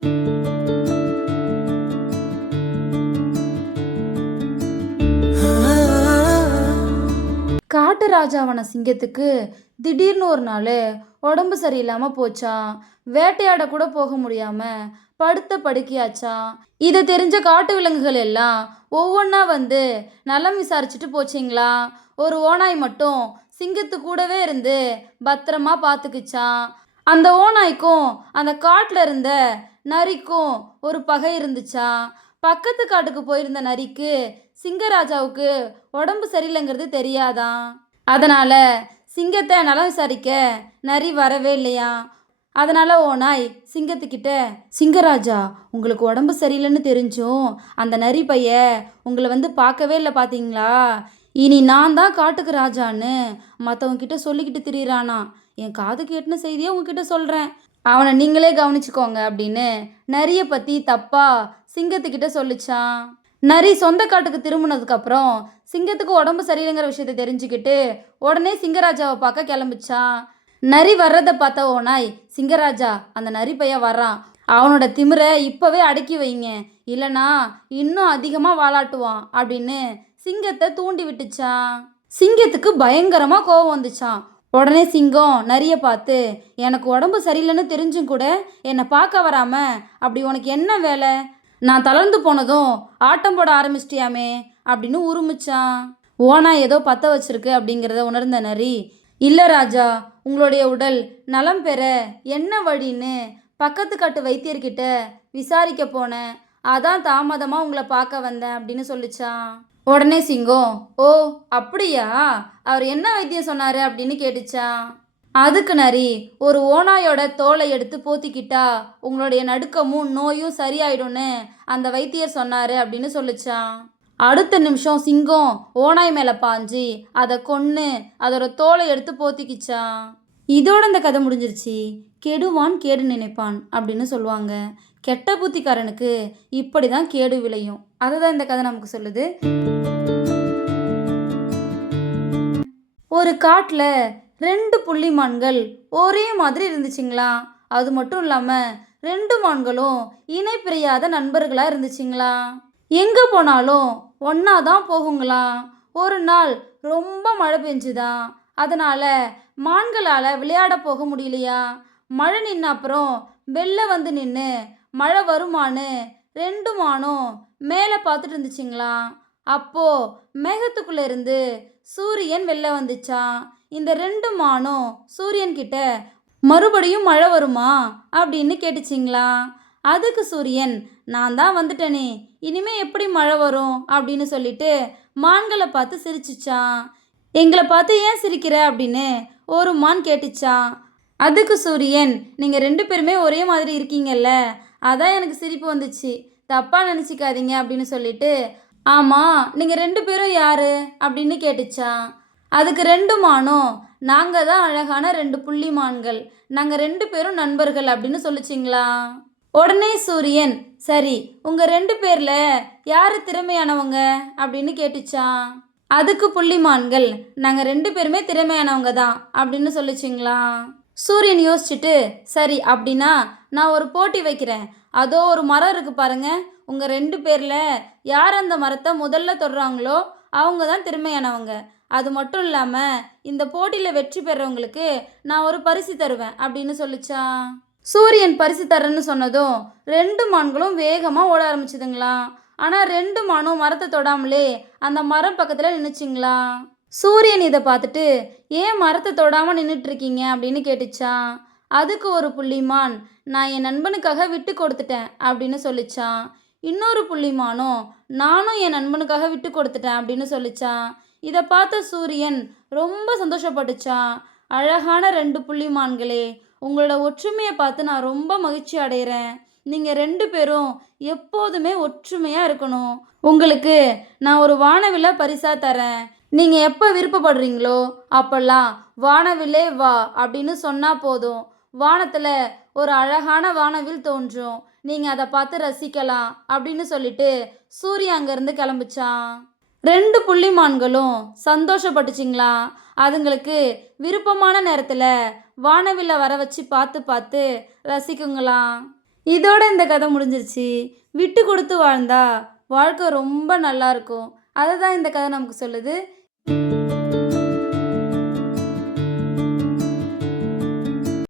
காட்டு ராஜாவான சிங்கத்துக்கு திடீர்னு ஒரு நாள் உடம்பு சரியில்லாமல் போச்சாம். வேட்டையாட கூட போக முடியாம படுத்த படுக்கையாச்சாம். இதை தெரிஞ்ச காட்டு விலங்குகள் எல்லாம் ஒவ்வொன்றா வந்து நலம் விசாரிச்சுட்டு போச்சிங்களா. ஒரு ஓநாய் மட்டும் சிங்கத்து கூடவே இருந்து பத்திரமா பார்த்துக்குச்சான். அந்த ஓநாய்க்கும் அந்த காட்டில் இருந்த நரிக்கும் ஒரு பகை இருந்துச்சான். பக்கத்து காட்டுக்கு போயிருந்த நரிக்கு சிங்கராஜாவுக்கு உடம்பு சரியில்லைங்கிறது தெரியாதான். அதனால சிங்கத்தை நலம் விசாரிக்க நரி வரவே இல்லையா. அதனால ஓநாய் சிங்கத்துக்கிட்ட, சிங்கராஜா உங்களுக்கு உடம்பு சரியில்லைன்னு தெரிஞ்சும் அந்த நரி பைய உங்களை வந்து பார்க்கவே இல்லை பார்த்தீங்களா. இனி நான் தான் காட்டுக்கு ராஜான்னு மற்றவங்க கிட்ட சொல்லிக்கிட்டு திரியிறானா. என் காது கேட்டுன செய்தியை உங்ககிட்ட சொல்கிறேன், அவனை நீங்களே கவனிச்சுக்கோங்க அப்படின்னு நரியை பற்றி தப்பா சிங்கத்துக்கிட்ட சொல்லிச்சான். நரி சொந்த காட்டுக்கு திரும்பினதுக்கப்புறம் சிங்கத்துக்கு உடம்பு சரியில்லைங்கிற விஷயத்தை தெரிஞ்சுக்கிட்டு உடனே சிங்கராஜாவை பார்க்க கிளம்பிச்சான். நரி வர்றதை பார்த்த ஓநாய், சிங்கராஜா அந்த நரி பையன் வர்றான், அவனோட திமிரை இப்போவே அடக்கி வைங்க, இல்லைனா இன்னும் அதிகமாக வாலாட்டுவான் அப்படின்னு சிங்கத்தை தூண்டி விட்டுச்சான். சிங்கத்துக்கு பயங்கரமாக கோபம் வந்துச்சான். உடனே சிங்கம் நரியை பார்த்து, எனக்கு உடம்பு சரியில்லைன்னு தெரிஞ்சும் கூட என்னை பார்க்க வராம அப்படி உனக்கு என்ன வேலை, நான் தளர்ந்து போனதும் ஆட்டம் போட ஆரம்பிச்சிட்டியாமே அப்படின்னு உருமிச்சான். ஓனா ஏதோ பற்ற வச்சிருக்கு அப்படிங்கிறத உணர்ந்த நரி, இல்லை ராஜா, உங்களுடைய உடல் நலம் பெற என்ன வழின்னு பக்கத்து காட்டு வைத்தியர்கிட்ட விசாரிக்க போனேன், அதான் தாமதமாக உங்களை பார்க்க வந்தேன் அப்படின்னு சொல்லிச்சான். உடனே சிங்கம், ஓ அப்படியா, அவர் என்ன வைத்தியம் சொன்னார் அப்படின்னு கேட்டுச்சான். அதுக்கு நரி, ஒரு ஓநாயோட தோலை எடுத்து போத்திக்கிட்டா உங்களுடைய நடுக்கமும் நோயும் சரியாயிடும்னு அந்த வைத்தியர் சொன்னார் அப்படின்னு சொல்லிச்சான். அடுத்த நிமிஷம் சிங்கம் ஓநாய் மேலே பாஞ்சு அதை கொன்று அதோட தோலை எடுத்து போத்திக்கிச்சான். இதோட இந்த கதை முடிஞ்சிருச்சு. கெடுவான் கேடு நினைப்பான் அப்படின்னு சொல்லுவாங்க. கெட்ட புத்திக்காரனுக்கு இப்படி தான் கேடு விளையும். அதை தான் இந்த கதை நமக்கு சொல்லுது. ஒரு காட்டில் 2 புள்ளிமான்கள் ஒரே மாதிரி இருந்துச்சுங்களா. அது மட்டும் இல்லாமல் 2 மான்களும் இணை பிரியாத நண்பர்களாக இருந்துச்சுங்களா. எங்கே போனாலும் ஒன்றா தான் போகுங்களா. ஒரு நாள் ரொம்ப மழை பெஞ்சுதான். அதனால் மான்களால் விளையாட போக முடியலையா. மழை நின்ன அப்புறம் வெள்ளம் வந்து நின்று மழை வருமானு 2 மானும் மேலே பார்த்துட்டு இருந்துச்சுங்களா. அப்போது மேகத்துக்குள்ளே இருந்து சூரியன் வெளில வந்துச்சான். இந்த 2 மானும் சூரியன் கிட்ட, மறுபடியும் மழை வருமா அப்படின்னு கேட்டுச்சிங்களா. அதுக்கு சூரியன், நான் தான் வந்துட்டேனே, இனிமே எப்படி மழை வரும் அப்படின்னு சொல்லிட்டு மான்களை பார்த்து சிரிச்சிச்சான். எங்களை பார்த்து ஏன் சிரிக்கிற அப்படின்னு ஒரு மான் கேட்டுச்சான். அதுக்கு சூரியன், நீங்கள் 2 பேருமே ஒரே மாதிரி இருக்கீங்கல்ல, அதான் எனக்கு சிரிப்பு வந்துச்சு, தப்பாக நினச்சிக்காதீங்க அப்படின்னு சொல்லிட்டு, ஆமாம் நீங்கள் 2 பேரும் யாரு அப்படின்னு கேட்டுச்சான். அதுக்கு 2 மானும், நாங்கள் தான் அழகான 2 புள்ளிமான்கள், நாங்கள் 2 பேரும் நண்பர்கள் அப்படின்னு சொல்லிச்சிங்களா. உடனே சூரியன், சரி உங்கள் 2 பேரில் யார் திறமையானவங்க அப்படின்னு கேட்டுச்சான். அதுக்கு புள்ளிமான்கள், நாங்கள் 2 பேருமே திறமையானவங்க தான் அப்படின்னு சொல்லிச்சிங்களா. சூரியன் யோசிச்சுட்டு, சரி அப்படின்னா நான் ஒரு போட்டி வைக்கிறேன், அதோ ஒரு மரம் இருக்குது பாருங்க, உங்கள் 2 பேரில் யார் அந்த மரத்தை முதல்ல தொடுறாங்களோ அவங்க தான் திறமையானவங்க, அது மட்டும் இல்லாமல் இந்த போட்டியில் வெற்றி பெறவங்களுக்கு நான் ஒரு பரிசு தருவேன் அப்படின்னு சொல்லிச்சான். சூரியன் பரிசு தரேன்னு சொன்னதும் 2 மான்களும் வேகமாக ஓட ஆரம்பிச்சுதுங்களா. ஆனால் 2 மானும் மரத்தை தொடாமலே அந்த மரம் பக்கத்தில் நின்றுச்சிங்களா. சூரியன் இதை பார்த்துட்டு, ஏன் மரத்தை தொடாமல் நின்றுட்டுருக்கீங்க அப்படின்னு கேட்டுச்சான். அதுக்கு ஒரு புள்ளிமான், நான் என் நண்பனுக்காக விட்டு கொடுத்துட்டேன் அப்படின்னு சொல்லிச்சான். இன்னொரு புள்ளிமானும், நானும் என் நண்பனுக்காக விட்டு கொடுத்துட்டேன் அப்படின்னு சொல்லிச்சான். இதை பார்த்த சூரியன் ரொம்ப சந்தோஷப்பட்டுச்சான். அழகான 2 புள்ளிமான்களே, உங்களோட ஒற்றுமையை பார்த்து நான் ரொம்ப மகிழ்ச்சி அடைகிறேன். நீங்கள் 2 பேரும் எப்போதுமே ஒற்றுமையாக இருக்கணும். உங்களுக்கு நான் ஒரு வானவில்லை பரிசாக தரேன். நீங்கள் எப்போ விருப்பப்படுறீங்களோ அப்போல்லாம் வானவில்லே வா அப்படின்னு சொன்னால் போதும், வானத்தில் ஒரு அழகான வானவில் தோன்றும், நீங்கள் அதை பார்த்து ரசிக்கலாம் அப்படின்னு சொல்லிட்டு சூரியன் அங்கேருந்து கிளம்பிச்சான். 2 புள்ளிமான்களும் சந்தோஷப்பட்டுச்சிங்களா. அதுங்களுக்கு விருப்பமான நேரத்தில் வானவில்லை வர வச்சு பார்த்து பார்த்து ரசிக்குங்களாம். இதோட இந்த கதை முடிஞ்சிருச்சு. விட்டு கொடுத்து வாழ்ந்தா வாழ்க்கை ரொம்ப நல்லா இருக்கும். அதை தான் இந்த கதை நமக்கு சொல்லுது.